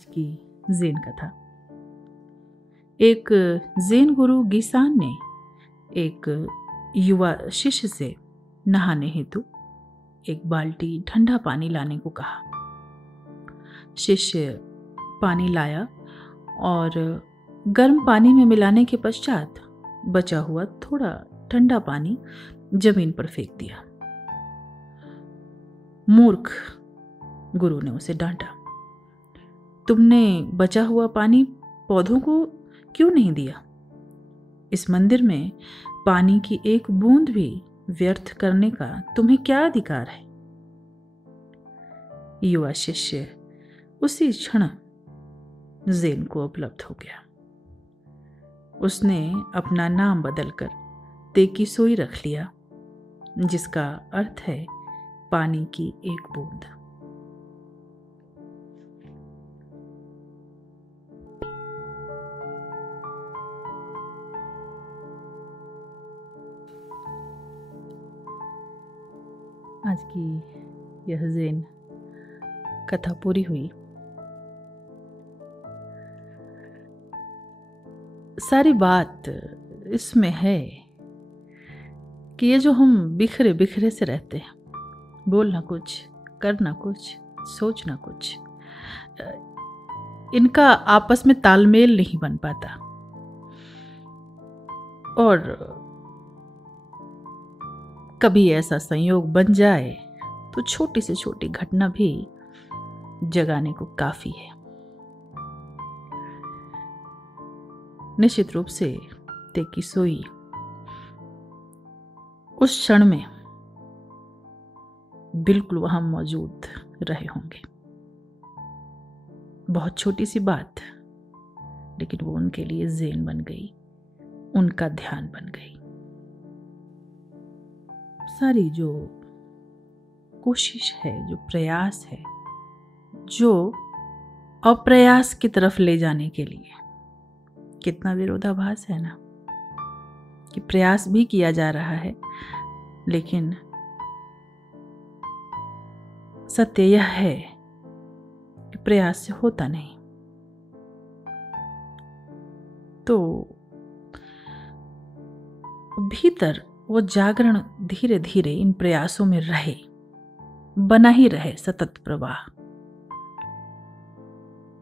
आज की ज़ेन कथा। एक ज़ेन गुरु गीसान ने एक युवा शिष्य से नहाने हेतु एक बाल्टी ठंडा पानी लाने को कहा। शिष्य पानी लाया और गर्म पानी में मिलाने के पश्चात बचा हुआ थोड़ा ठंडा पानी जमीन पर फेंक दिया। मूर्ख, गुरु ने उसे डांटा, तुमने बचा हुआ पानी पौधों को क्यों नहीं दिया? इस मंदिर में पानी की एक बूंद भी व्यर्थ करने का तुम्हें क्या अधिकार है? युवा शिष्य उसी क्षण ज़ेन को उपलब्ध हो गया। उसने अपना नाम बदलकर तेकीसोई रख लिया, जिसका अर्थ है पानी की एक बूंद। आज की यह ज़ेन कथा पूरी हुई। सारी बात इसमें है कि ये जो हम बिखरे बिखरे से रहते हैं, बोलना कुछ, करना कुछ, सोचना कुछ, इनका आपस में तालमेल नहीं बन पाता और कभी ऐसा संयोग बन जाए तो छोटी से छोटी घटना भी जगाने को काफी है। निश्चित रूप से तेकीसोई उस क्षण में बिल्कुल वहां मौजूद रहे होंगे। बहुत छोटी सी बात, लेकिन वो उनके लिए ज़ेन बन गई, उनका ध्यान बन गई। सारी जो कोशिश है, जो प्रयास है, जो अप्रयास की तरफ ले जाने के लिए, कितना विरोधाभास है ना, कि प्रयास भी किया जा रहा है लेकिन सत्य यह है कि प्रयास से होता नहीं। तो भीतर वो जागरण धीरे धीरे इन प्रयासों में रहे, बना ही रहे सतत प्रवाह।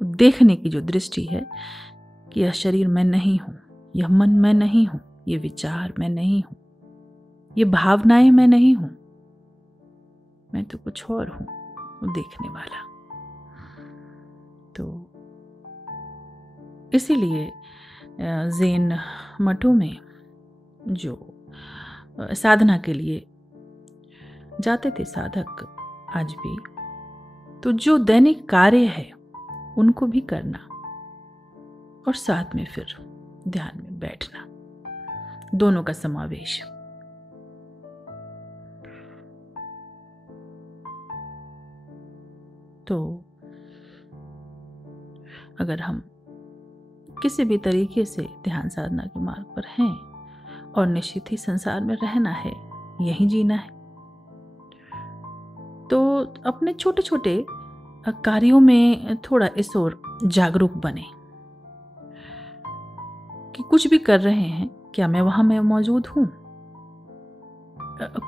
देखने की जो दृष्टि है कि यह शरीर मैं नहीं हूं, यह मन मैं नहीं हूं, ये विचार मैं नहीं हूं, ये भावनाएं मैं नहीं हूं, मैं तो कुछ और हूं, वो देखने वाला। तो इसीलिए ज़ेन मठों में जो साधना के लिए जाते थे साधक आज भी, तो जो दैनिक कार्य है उनको भी करना और साथ में फिर ध्यान में बैठना, दोनों का समावेश। तो अगर हम किसी भी तरीके से ध्यान साधना के मार्ग पर हैं और निश्चित ही संसार में रहना है, यहीं जीना है, तो अपने छोटे छोटे कार्यों में थोड़ा इस ओर जागरूक बने कि कुछ भी कर रहे हैं, क्या मैं वहां में मौजूद हूं?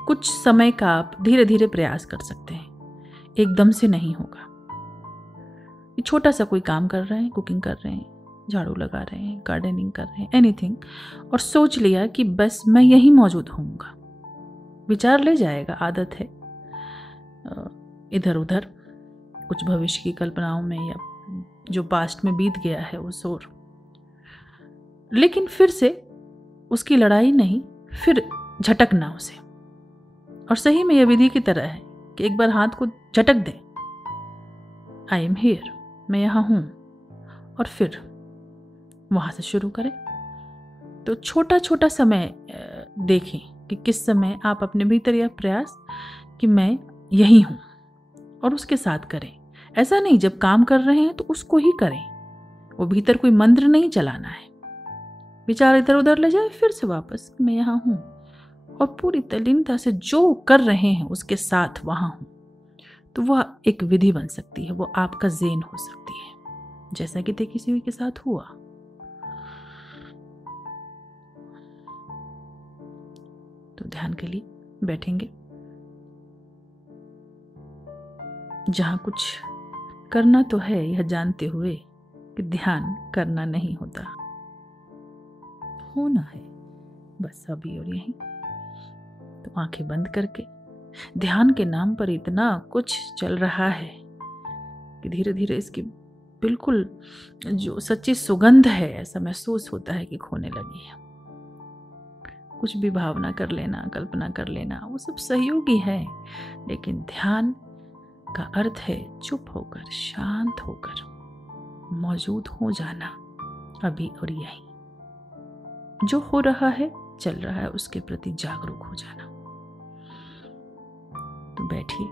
कुछ समय का आप धीरे धीरे प्रयास कर सकते हैं, एकदम से नहीं होगा। छोटा सा कोई काम कर रहे हैं, कुकिंग कर रहे हैं, झाड़ू लगा रहे हैं, गार्डनिंग कर रहे हैं, एनीथिंग, और सोच लिया कि बस मैं यहीं मौजूद होऊंगा। विचार ले जाएगा, आदत है इधर उधर, कुछ भविष्य की कल्पनाओं में या जो पास्ट में बीत गया है वो शोर, लेकिन फिर से उसकी लड़ाई नहीं, फिर झटकना उसे। और सही में यह विधि की तरह है कि एक बार हाथ को झटक दें, आई एम हियर, मैं यहां हूं, और फिर वहां से शुरू करें। तो छोटा छोटा समय देखें कि किस समय आप अपने भीतर यह प्रयास कि मैं यही हूं, और उसके साथ करें। ऐसा नहीं जब काम कर रहे हैं तो उसको ही करें, वो भीतर कोई मंत्र नहीं चलाना है। विचार इधर उधर ले जाए, फिर से वापस मैं यहां हूं, और पूरी तल्लीनता से जो कर रहे हैं उसके साथ वहां हूं। तो वह एक विधि बन सकती है, वो आपका ज़ेन हो सकती है। जैसा कि किसी के साथ हुआ। तो ध्यान के लिए बैठेंगे, जहां कुछ करना तो है, यह जानते हुए कि ध्यान करना नहीं होता, होना है बस अभी और यहीं। तो आंखें बंद करके ध्यान के नाम पर इतना कुछ चल रहा है कि धीरे धीरे इसकी बिल्कुल जो सच्ची सुगंध है, ऐसा महसूस होता है कि खोने लगी है। कुछ भी भावना कर लेना, कल्पना कर लेना, वो सब सहयोगी है, लेकिन ध्यान का अर्थ है चुप होकर, शांत होकर, मौजूद हो जाना अभी और यहीं। जो हो रहा है, चल रहा है, उसके प्रति जागरूक हो जाना। तो बैठिए,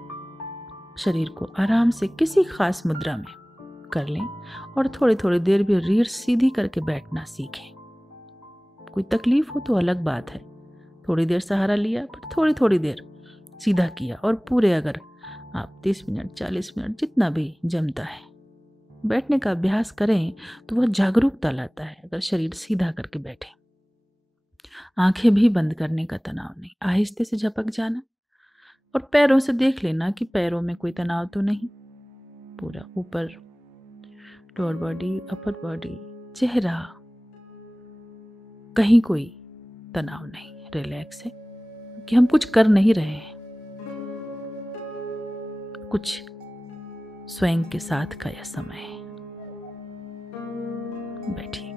शरीर को आराम से किसी खास मुद्रा में कर लें और थोड़ी थोड़ी देर भी रीढ़ सीधी करके बैठना सीखें। कोई तकलीफ हो तो अलग बात है, थोड़ी देर सहारा लिया, पर थोड़ी थोड़ी देर सीधा किया, और पूरे अगर आप 30 मिनट 40 मिनट जितना भी जमता है बैठने का अभ्यास करें तो वह जागरूकता लाता है। अगर शरीर सीधा करके बैठे, आंखें भी बंद करने का तनाव नहीं, आहिस्ते से झपक जाना और पैरों से देख लेना कि पैरों में कोई तनाव तो नहीं। पूरा ऊपर, लोअर बॉडी, अपर बॉडी, चेहरा, कहीं कोई तनाव नहीं, रिलैक्स है कि हम कुछ कर नहीं रहे हैं, कुछ स्वयं के साथ का यह समय है। बैठिए।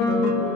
हैं।